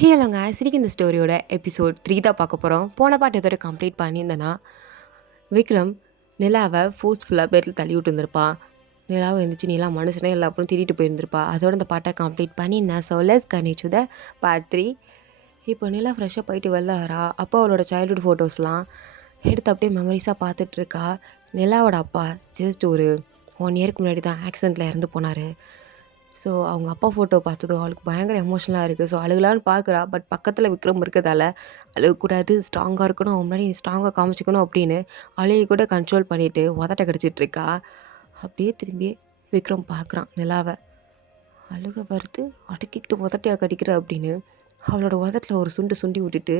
ஹலோங்க. இன்னைக்கு இந்த ஸ்டோரியோட எபிசோட் 3 தான் பார்க்க போறோம். போன பார்ட் இதோட கம்ப்ளீட் பண்ணியிருந்தேன்னா, விக்ரம் நிலாவ ஃபோர்ஸ்ஃபுல்லா பெட்ல தள்ளி விட்டுருந்துருப்பான். நிலாவும் எந்திரிச்சு நிலா மனுஷனே இல்ல அப்படின்னு திட்டிட்டு போயிருந்திருப்பா. அதோட இந்த பாட்ட கம்ப்ளீட் பண்ணியிருந்தேன். So let's continue to the part 3. இப்போ நிலா ஃப்ரெஷ்ஷா போயிட்டு வெளில வரா. அப்பா அவளோட சைல்ட்ஹுட் ஃபோட்டோஸ்லாம் எடுத்து அப்படியே மெமரீஸாக பார்த்துட்ருக்கா. நிலாவோட அப்பா ஜஸ்ட் ஒரு 1 இயருக்கு முன்னாடி தான் ஆக்சிடெண்ட்டில் இறந்து போனார். ஸோ அவங்க அப்பா ஃபோட்டோ பார்த்ததும் அவளுக்கு பயங்கர எமோஷனலாக இருக்குது. ஸோ அழுகலான்னு பார்க்குறா. பட் பக்கத்தில் விக்ரம் இருக்கிறதால அழுகக்கூடாது, ஸ்ட்ராங்காக இருக்கணும், அவன் முன்னாடி ஸ்ட்ராங்காக காமிச்சிக்கணும் அப்படின்னு அழுகை கூட கண்ட்ரோல் பண்ணிவிட்டு உதட்ட கடிச்சிட்டு இருக்கா. அப்படியே திரும்பி விக்ரம் பார்க்குறான் நிலாவ. அழுக வருது, அடக்கிக்கிட்டு உதட்டையா கடிக்கிற அப்படின்னு அவளோட உதட்டில் ஒரு சுண்டு சுண்டி விட்டுட்டு,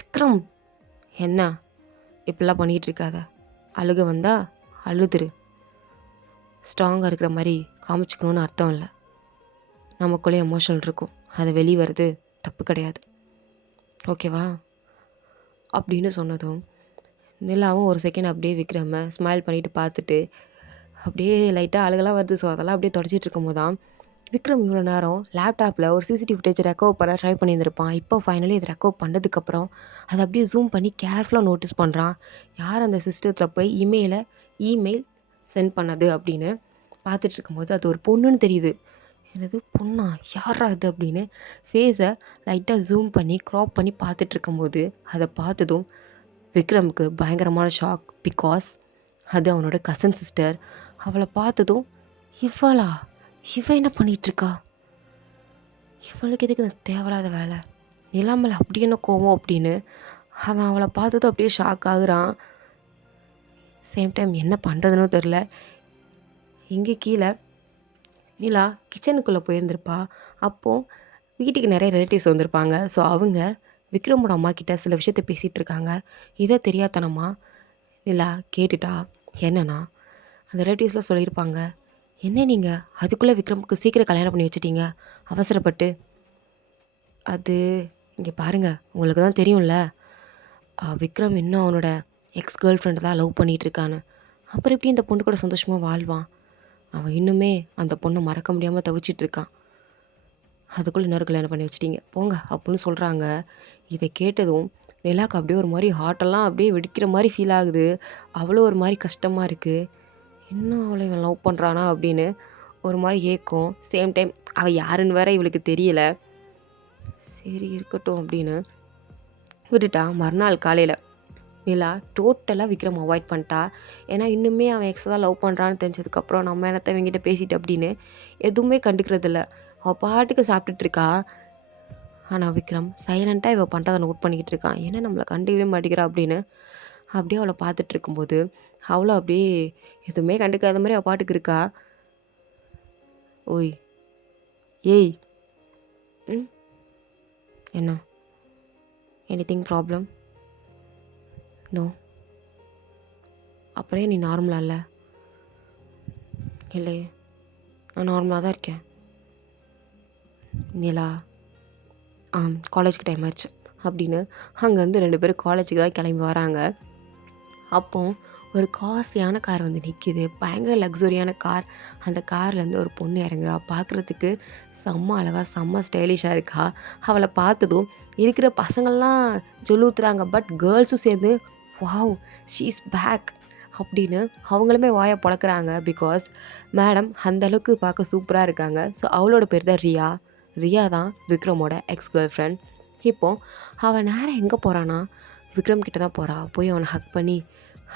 விக்ரம் என்ன இப்படிலாம் பண்ணிகிட்டு இருக்காத, அழுக வந்தா அழுதுரு, ஸ்ட்ராங்காக இருக்கிற மாதிரி காமிச்சிக்கணும்னு அர்த்தம் இல்லை. நமக்குள்ளே எமோஷனல் இருக்கும், அதை வெளியே வர்றது தப்பு கிடையாது, ஓகேவா அப்படின்னு சொன்னதும் நிலாவும் ஒரு செகண்ட் அப்படியே விக்ரம ஸ்மைல் பண்ணிவிட்டு பார்த்துட்டு அப்படியே லைட்டாக அழுகலாம் வருது. ஸோ அதெல்லாம் அப்படியே தொடச்சிட்டு இருக்கும்போது தான் விக்ரம் இவ்வளோ நேரம் லேப்டாப்பில் ஒரு சிசிடிவி ஃபுட்டேஜ் ரெக்கவர் பண்ண ட்ரை பண்ணியிருந்திருப்பான். இப்போ ஃபைனலி இது ரெக்கவர் பண்ணதுக்கப்புறம் அதை அப்படியே ஜூம் பண்ணி கேர்ஃபுல்லாக நோட்டீஸ் பண்ணுறான். யார் அந்த சிஸ்டத்தில் போய் இமெயில் சென்ட் பண்ணது அப்படின்னு பார்த்துட்டு இருக்கும்போது அது ஒரு பொண்ணுன்னு தெரியுது. எனது பொண்ணா, யாரா இது அப்படின்னு ஃபேஸை லைட்டாக ஜூம் பண்ணி க்ராப் பண்ணி பார்த்துட்டு இருக்கும்போது அதை பார்த்ததும் விக்ரமுக்கு பயங்கரமான ஷாக். பிகாஸ் அது அவனோட கசன் சிஸ்டர். அவளை பார்த்ததும் இவளா, இவ என்ன பண்ணிகிட்ருக்கா, இவளுக்கு எதுக்கு இந்த தேவையில்லாத வேலை, நிலாமல் அப்படி என்ன கோவம் அப்படின்னு அவன் அவளை பார்த்ததும் அப்படியே ஷாக் ஆகுறான். சேம் டைம் என்ன பண்ணுறதுன்னு தெரில. இங்கே கீழே நிலா கிச்சனுக்குள்ளே போயிருந்திருப்பா. அப்போது வீட்டுக்கு நிறைய ரிலேட்டிவ்ஸ் வந்திருப்பாங்க. ஸோ அவங்க விக்ரமோட அம்மா கிட்ட சில விஷயத்த பேசிகிட்டு இருக்காங்க. இதை தெரியாதனமா நிலா கேட்டுட்டா. என்னன்னா, அந்த ரிலேட்டிவ்ஸ்லாம் சொல்லியிருப்பாங்க, என்ன நீங்கள் அதுக்குள்ளே விக்ரமுக்கு சீக்கிரம் கல்யாணம் பண்ணி வச்சிட்டீங்க அவசரப்பட்டு. அது இங்கே பாருங்கள், உங்களுக்கு தான் தெரியும்ல, விக்ரம் இன்னும் அவனோட எக்ஸ் கேர்ள் ஃப்ரெண்டை தான் லவ் பண்ணிகிட்டு இருக்கான்னு. அப்புறம் எப்படி இந்த பொண்ணு கூட சந்தோஷமாக வாழ்வான்? அவன் இன்னுமே அந்த பொண்ணை மறக்க முடியாமல் தவிச்சிட்ருக்கான். அதுக்குள்ளே இன்னொரு கல்யாணம் பண்ணி வச்சிட்டிங்க போங்க அப்படின்னு சொல்கிறாங்க. இதை கேட்டதும் நிலாக்கு அப்படியே ஒரு மாதிரி ஹார்ட்டெல்லாம் அப்படியே வெடிக்கிற மாதிரி ஃபீல் ஆகுது. அவ்வளோ ஒரு மாதிரி கஷ்டமாக இருக்குது. இன்னும் அவளை இவன் லவ் பண்ணுறானா அப்படின்னு ஒரு மாதிரி ஏக்கம். சேம் டைம் அவள் யாருன்னு வேற இவளுக்கு தெரியல. சரி இருக்கட்டும் அப்படின்னு விட்டுட்டா. மறுநாள் காலையில் நிலா டோட்டலாக விக்ரம் அவாய்ட் பண்ணிட்டா. ஏன்னா இன்னுமே அவன் எக்ஸை தான் லவ் பண்ணுறான்னு தெரிஞ்சதுக்கப்புறம் நம்ம என்னத்தை இவங்கிட்ட பேசிட்டு அப்படின்னு எதுவுமே கண்டுக்கிறதில்ல. அவள் பாட்டுக்கு சாப்பிட்டுட்ருக்கா. ஆனால் விக்ரம் சைலண்ட்டாக இவள் பண்ணுறதை நோட் பண்ணிக்கிட்டு இருக்கான். ஏன்னா நம்மளை கண்டுக்கவே மாட்டேங்கிறா அப்படின்னு அப்படியே அவளை பார்த்துட்டு இருக்கும்போது அவளும் அப்படியே எதுவுமே கண்டுக்காத மாதிரி அவள் பாட்டுக்கு இருக்கா. ஓய், ஏய், ம், என்ன, எனிதிங் ப்ராப்ளம்? நோ. அப்புறம் நீ நார்மலாக இல்லை? இல்லையே, நான் நார்மலாக தான் இருக்கேன். நிலா, காலேஜுக்கு டைம் ஆயிடுச்சு அப்படின்னு அங்கேருந்து 2 பேரும் காலேஜுக்கு தான் கிளம்பி வராங்க. அப்போ ஒரு காஸ்ட்லியான கார் வந்து நிற்கிது. பயங்கர லக்ஸுரியான கார். அந்த கார்லேருந்து ஒரு பொண்ணு இறங்குறா. பார்க்குறதுக்கு செம்ம அழகா, செம்ம ஸ்டைலிஷாக இருக்கா. அவளை பார்த்ததும் இருக்கிற பசங்கள்லாம் ஜொல்லூத்துறாங்க. பட் கேர்ள்ஸும் சேர்ந்து வாவ், ஷீ இஸ் பேக் அப்படின்னு அவங்களுமே வாயை பொளக்குறாங்க. பிகாஸ் மேடம் அந்தளவுக்கு பார்க்க சூப்பராக இருக்காங்க. ஸோ அவளோட பேர் தான் ரியா. ரியா தான் விக்ரமோட எக்ஸ் கேர்ள் ஃப்ரெண்ட். இப்போது அவன் நேரம் எங்கே போகிறான்னா விக்ரம் கிட்ட தான் போகிறா. போய் அவனை ஹக் பண்ணி,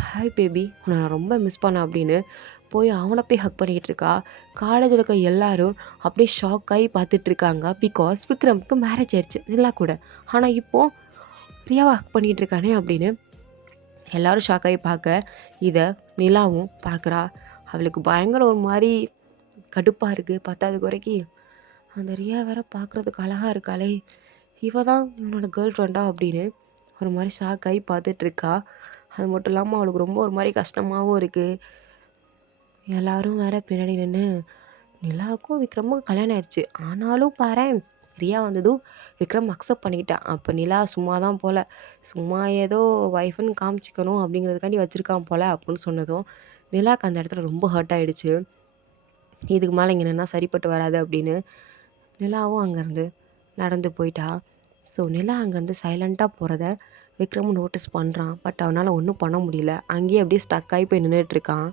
ஹாய் பேபி, உன்னை நான் ரொம்ப மிஸ் பண்ணேன் அப்படின்னு போய் அவனை போய் ஹக் பண்ணிக்கிட்டு இருக்கா. காலேஜில் இருக்க எல்லாரும் அப்படியே ஷாக் ஆகி பார்த்துட்ருக்காங்க. பிகாஸ் விக்ரமுக்கு மேரேஜ் ஆயிடுச்சு நிலா கூட. ஆனால் இப்போது ரியாவை ஹக் பண்ணிகிட்டு இருக்கானே அப்படின்னு எல்லோரும் ஷாக் ஆகி பார்க்க இதை நிலாவும் பார்க்குறா. அவளுக்கு பயங்கர ஒரு மாதிரி கடுப்பாக இருக்குது. 10வது குறைக்கு அந்த ரியா வேற பார்க்குறதுக்கு அழகாக இருக்காளே, இவ தான் இவனோட கேர்ள் ஃப்ரெண்டா அப்படின்னு ஒரு மாதிரி ஷாக் ஆகி பார்த்துட்ருக்கா. அது மட்டும் இல்லாமல் அவளுக்கு ரொம்ப ஒரு மாதிரி கஷ்டமாகவும் இருக்குது. எல்லோரும் வேற பின்னாடி நின்று, நிலாவுக்கும் விக்ரமும் கல்யாணம் ஆயிடுச்சு, ஆனாலும் பாரேன் ரியா வந்ததும் விக்ரம் அக்செப்ட் பண்ணிக்கிட்டான். அப்போ நிலா சும்மா தான் போல், சும்மா ஏதோ ஒய்ஃப்னு காமிச்சிக்கணும் அப்படிங்கிறதுக்காண்டி வச்சுருக்கான் போல் அப்படின்னு சொன்னதும் நிலாக்கு அந்த இடத்துல ரொம்ப ஹர்ட் ஆகிடுச்சு. இதுக்கு மேலே இங்கே நின்னா சரிப்பட்டு வராது அப்படின்னு நிலாவும் அங்கேருந்து நடந்து போயிட்டா. ஸோ நிலா அங்கேருந்து சைலண்ட்டாக போகிறத விக்ரமும் நோட்டீஸ் பண்ணுறான். பட் அவனால் ஒன்றும் பண்ண முடியல. அங்கேயே அப்படியே ஸ்டக் ஆகி போய் நின்றுட்டுருக்கான்.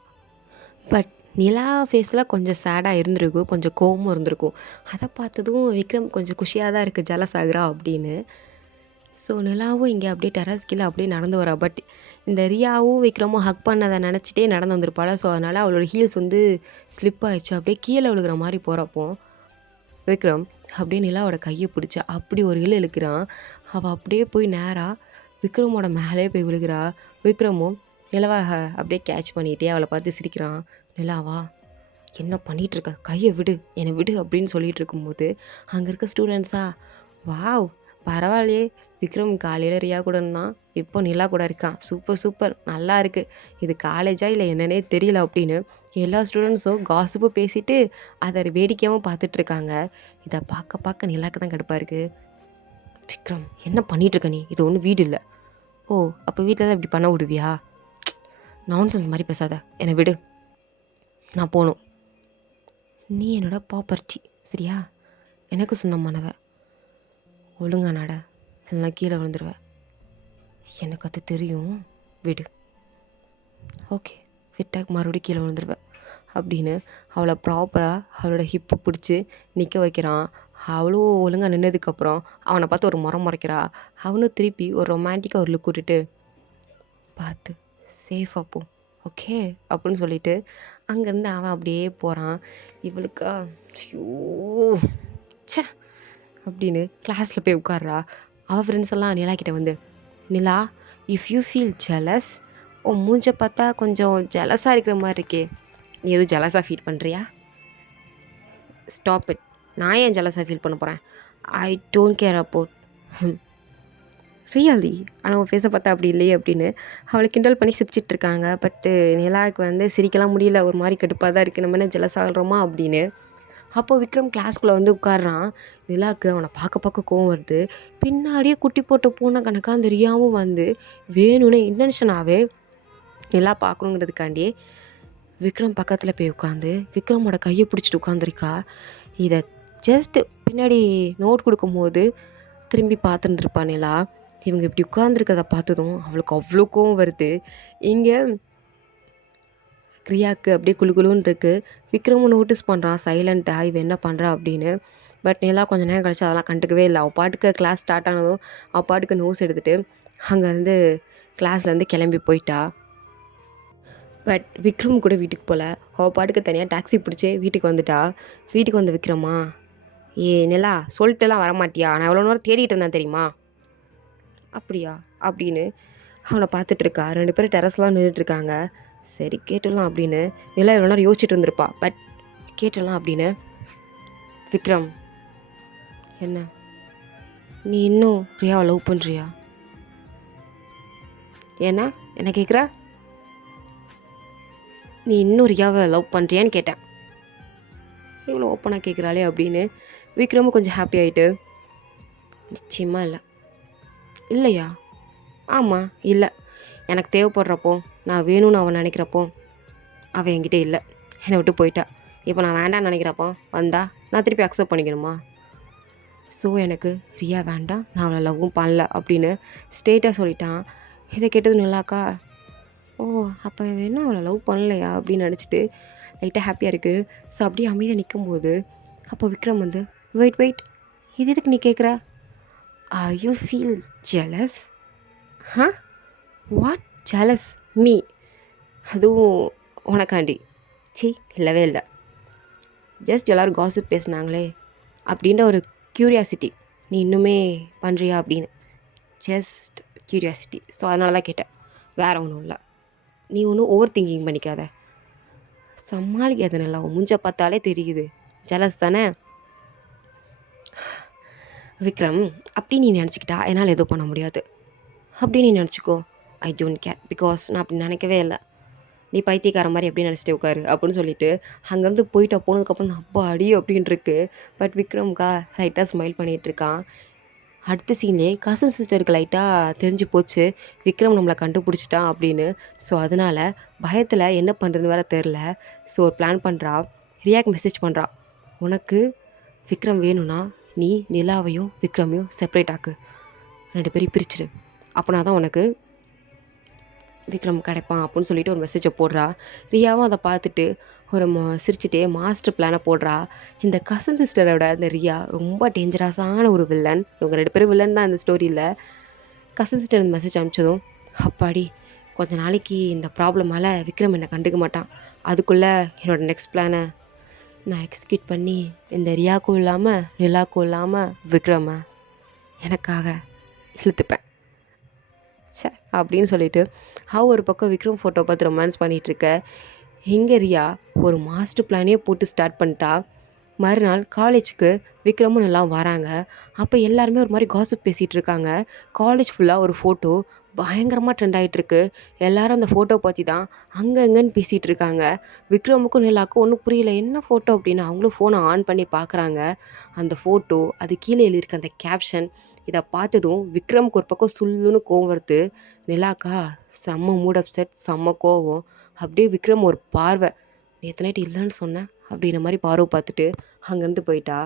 பட் நிலா ஃபேஸில் கொஞ்சம் சேடாக இருந்திருக்கும், கொஞ்சம் கோவமும் இருந்திருக்கும். அதை பார்த்ததும் விக்ரம் கொஞ்சம் குஷியாக தான் இருக்குது, ஜலஸ் ஆகுறா அப்படின்னு. ஸோ நிலாவும் இங்கே அப்படியே டெரஸ் கீழே அப்படியே நடந்து வரா. பட் இந்த ரியாவும் விக்ரமும் ஹக் பண்ணதை நினச்சிட்டே நடந்து வந்திருப்பாள். ஸோ அதனால் அவளோட ஹீல்ஸ் வந்து ஸ்லிப் ஆயிடுச்சு. அப்படியே கீழே விழுகிற மாதிரி போகிறப்போ விக்ரம் அப்படியே நிலாவோட கையை பிடிச்சி அப்படி ஒரு இழுக்கிறான். அவள் அப்படியே போய் நேராக விக்ரமோட மேலே போய் விழுகிறா. விக்ரமும் நிலவாக அப்படியே கேட்ச் பண்ணிகிட்டே அவளை பார்த்து சிரிக்கிறான். நிலாவா என்ன பண்ணிகிட்ருக்க, கையை விடு, என்னை விடு அப்படின்னு சொல்லிட்டு இருக்கும்போது அங்கே இருக்க ஸ்டூடெண்ட்ஸா, வாவ் பரவாயில்லையே, விக்ரம் காலையில் ரியா கூட இருந்தான், இப்போ நிலா கூட இருக்கான், சூப்பர் சூப்பர், நல்லா இருக்குது, இது காலேஜா இல்லை என்னன்னே தெரியல அப்படின்னு எல்லா ஸ்டூடெண்ட்ஸும் காசிப்பும் பேசிட்டு அதை வேடிக்கையாகவும் பார்த்துட்ருக்காங்க. இதை பார்க்க பார்க்க நிலாக்கு தான் கடுப்பாக இருக்குது. விக்ரம் என்ன பண்ணிகிட்ருக்க நீ, இது ஒன்றும் வீடு இல்லை. ஓ அப்போ வீட்டில் தான் இப்படி பண்ண விடுவியா? நான்சென்ஸ் மாதிரி பேசாத, என்னை விடு, நான் போகணும். நீ என்னோட ப்ராப்பர்ட்டி சரியா, எனக்கு சொந்தமானவ, ஒழுங்கா நட, இல்லைனா கீழே விழுந்துருவேன். எனக்கு அது தெரியும், விடு. ஓகே ஃபிட்டாக மறுபடியும் கீழே விழுந்துருவேன் அப்படின்னு அவளை ப்ராப்பராக அவளோட ஹிப்பை பிடிச்சி நிற்க வைக்கிறான். அவளும் ஒழுங்காக நின்னதுக்கப்புறம் அவனை பார்த்து ஒரு முறைக்கிறா. அவனும் திருப்பி ஒரு ரொமான்டிக்காக ஒரு லுக் விட்டுட்டு, பார்த்து சேஃபாக போ ஓகே அப்படின்னு சொல்லிட்டு அங்கேருந்து அவன் அப்படியே போகிறான். இவளுக்கா ஐயோ ச்சே அப்படின்னு கிளாஸில் போய் உட்கார்றா. அவள் ஃப்ரெண்ட்ஸ் எல்லாம் நிலா கிட்ட வந்து, நிலா இஃப் யூ ஃபீல் ஜெலஸ், உன் மூஞ்ச பார்த்தா கொஞ்சம் ஜெலஸாக இருக்கிற மாதிரி இருக்கே, நீ எதுவும் ஜெலஸாக ஃபீல் பண்ணுறியா? ஸ்டாப் இட், நான் ஏன் ஜெலஸாக ஃபீல் பண்ண போகிறேன்? I don't care about him. Really ஆனால் உன் ஃபேஸை பார்த்தா அப்படி இல்லையே அப்படின்னு அவளை கிண்டல் பண்ணி சிரிச்சிட்டு இருக்காங்க. பட்டு நிலாவுக்கு வந்து சிரிக்கலாம் முடியல, ஒரு மாதிரி கடுப்பாக தான் இருக்குது, நம்ம என்ன ஜெலஸ் ஆகிறோமா அப்படின்னு. அப்போது விக்ரம் கிளாஸ்குள்ளே வந்து உட்கார்றான். நிலாவுக்கு அவனை பார்க்க பார்க்க கோவம் வருது. பின்னாடியே குட்டி போட்டு பூனை கணக்காக அந்த ரியாவும் வந்து வேணும்னு இன்டென்ஷனாகவே நிலா பார்க்கணுங்கிறதுக்காண்டி விக்ரம் பக்கத்தில் போய் உட்காந்து விக்ரமோட கையை பிடிச்சிட்டு உட்காந்துருக்கா. இதை ஜஸ்ட் பின்னாடி நோட் கொடுக்கும்போது திரும்பி பார்த்துருந்துருப்பா நிலா. இவங்க இப்படி உட்காந்துருக்கிறத பார்த்ததும் அவளுக்கு அவ்வளோ கோவம் வருது. இங்கே ரியாவுக்கு அப்படியே குழுன்னு இருக்குது. விக்ரமும் நோட்டீஸ் பண்ணுறான் சைலண்ட்டாக இவன் என்ன பண்ணுறா அப்படின்னு. பட் நிலா கொஞ்சம் நேரம் கழிச்சு அதெல்லாம் கண்டுக்கவே இல்லை. அவள் பாட்டுக்கு கிளாஸ் ஸ்டார்ட் ஆனதும் அவள் பாட்டுக்கு நோட்ஸ் எடுத்துகிட்டு அங்கேருந்து கிளாஸ்லேருந்து கிளம்பி போயிட்டா. பட் விக்ரம் கூட வீட்டுக்கு போகல. அவள் பாட்டுக்கு தனியாக டாக்ஸி பிடிச்சி வீட்டுக்கு வந்துட்டா. வீட்டுக்கு வந்து விக்ரமா, ஏ நிலா சொல்லிட்டுலாம் வரமாட்டியா, நான் எவ்வளோ நேரம் தேடிட்டு இருந்தேன் தெரியுமா, அப்படியா அப்படின்னு அவனை பார்த்துட்ருக்கா. 2 பேரும் டெரஸ்லாம் நின்றுட்டுருக்காங்க. சரி கேட்டுடலாம் அப்படின்னு நிலா எவ்வளோ நேரம் யோசிச்சுட்டு இருந்திருப்பா. பட் கேட்டுடலாம் அப்படின்னு. விக்ரம் என்ன, நீ இன்னும் ரியாவை லவ் பண்ணுறியா? ஏன்னா என்ன கேட்குற? நீ இன்னும் ரியாவை லவ் பண்ணுறியான்னு கேட்டேன். இவ்வளோ ஓப்பனாக கேட்குறாளே அப்படின்னு விக்ரமும் கொஞ்சம் ஹாப்பி ஆகிட்டு, நிச்சயமாக இல்லை. இல்லையா? ஆமாம் இல்லை. எனக்கு தேவைப்படுறப்போ, நான் வேணும்னு அவன் நினைக்கிறப்போ அவள் என்கிட்ட இல்லை, என்னை விட்டு போயிட்டா. இப்போ நான் வேண்டான்னு நினைக்கிறப்போ வந்தா நான் திருப்பி அக்செப்ட் பண்ணிக்கணுமா? ஸோ எனக்கு ரியா வேண்டாம், நான் அவளை லவ்வும் பண்ணல அப்படின்னு ஸ்ட்ரெயிட்டாக சொல்லிட்டான். இதை கேட்டது நல்லாக்கா, ஓ அப்போ வேணும் அவளை லவ் பண்ணலையா அப்படின்னு நினச்சிட்டு லைட்டாக ஹாப்பியாக இருக்குது. ஸோ அப்படியே அமைதியாக நிற்கும்போது அப்போ விக்ரம் வந்து, வெயிட் இது எதுக்கு நீ கேட்குற? Are you feel jealous? What jealous me? அதுவும் உனக்காண்டி? சி இல்லவே இல்லை, ஜஸ்ட் எல்லோரும் காசிப் பேசுனாங்களே அப்படின்ற ஒரு க்யூரியாசிட்டி, நீ இன்னுமே பண்ணுறியா அப்படின்னு. Just curiosity. ஸோ அதனால தான் கேட்டேன், வேறு ஒன்றும் இல்லை. நீ ஒன்றும் ஓவர் திங்கிங் பண்ணிக்காத, சமாளிக்காத. நல்லா மூஞ்ச பார்த்தாலே தெரியுது ஜெலஸ் தானே. விக்ரம் அப்படி நீ நினச்சிக்கிட்டா என்னால் எதுவும் பண்ண முடியாது, அப்படி நீ நினச்சிக்கோ. ஐ டோன்ட் கேர், பிகாஸ் நான் அப்படி நினைக்கவே இல்லை. நீ பைத்தியக்கார மாதிரி எப்படி நினச்சிட்டு உட்காரு அப்படின்னு சொல்லிட்டு அங்கேருந்து போயிட்டு போனதுக்கப்புறம் அப்பா அடி அப்படின்ட்டு இருக்கு. பட் விக்ரம்கா லைட்டாக ஸ்மைல் பண்ணிகிட்டு இருக்கான். அடுத்த சீன்லேயே கசின் சிஸ்டருக்கு லைட்டாக தெரிஞ்சு போச்சு விக்ரம் நம்மளை கண்டுபிடிச்சிட்டான் அப்படின்னு. ஸோ அதனால் பயத்தில் என்ன பண்ணுறதுன்னு வேறு தெரில. ஸோ ஒரு பிளான் பண்ணுறா, ரியாக்கு மெசேஜ் பண்ணுறா, உனக்கு விக்ரம் வேணும்னா நீ நிலாவையும் விக்ரமையும் செப்பரேட் ஆக்கு, 2 பேரையும் பிரிச்சிடு. அப்போனா தான் உனக்கு விக்ரம் கிடைப்பான் அப்படின்னு சொல்லிட்டு ஒரு மெசேஜை போடுறா. ரியாவும் அதை பார்த்துட்டு ஒரு சிரிச்சுட்டே மாஸ்டர் பிளானை போடுறா. இந்த கசின் சிஸ்டரோட இந்த ரியா ரொம்ப டேஞ்சரஸான ஒரு வில்லன். இவங்க 2 பேரும் வில்லன் தான் இந்த ஸ்டோரியில். கசின் சிஸ்டர் இந்த மெசேஜ் அனுப்பிச்சதும், அப்பாடி கொஞ்ச நாளைக்கு இந்த ப்ராப்ளமால் விக்ரம் என்னை கண்டுக்க மாட்டான், அதுக்குள்ளே என்னோடய நெக்ஸ்ட் பிளானை நான் எக்ஸிக்யூட் பண்ணி இந்த ரியாக்கும் இல்லாமல் நிலாக்கும் இல்லாமல் விக்ரமை எனக்காக இழுத்துப்பேன் ச்சே அப்படின்னு சொல்லிட்டு ஒரு பக்கம் விக்ரம் ஃபோட்டோ பார்த்து ரொமான்ஸ் பண்ணிகிட்ருக்க, இங்கே ரியா ஒரு மாஸ்டர் பிளானே போட்டு ஸ்டார்ட் பண்ணிட்டா. மறுநாள் காலேஜுக்கு விக்ரமும் எல்லாம் வராங்க. அப்போ எல்லாருமே ஒரு மாதிரி காசிப் பேசிகிட்டு இருக்காங்க. காலேஜ் ஃபுல்லாக ஒரு ஃபோட்டோ பயங்கரமாக ட்ரெண்ட் ஆகிட்டுருக்கு. எல்லாரும் அந்த ஃபோட்டோ பற்றி தான் அங்கங்கன்னு பேசிகிட்டு இருக்காங்க. விக்ரமுக்கும் நிலாக்கும் ஒன்றும் புரியல, என்ன ஃபோட்டோ அப்படின்னு அவங்களும் ஃபோனை ஆன் பண்ணி பார்க்குறாங்க. அந்த ஃபோட்டோ, அது கீழே எழுதியிருக்க அந்த கேப்ஷன், இதை பார்த்ததும் விக்ரமுக்கு ஒரு பக்கம் சுல்லுன்னு கோவம் வருது. நிலாக்கா செம்ம மூட் அப்செட், செம்ம கோவம். அப்படியே விக்ரம் ஒரு பார்வை, நேற்று நைட்டு இல்லைன்னு சொன்னேன் அப்படின்ற மாதிரி பார்வை பார்த்துட்டு அங்கேருந்து போயிட்டா.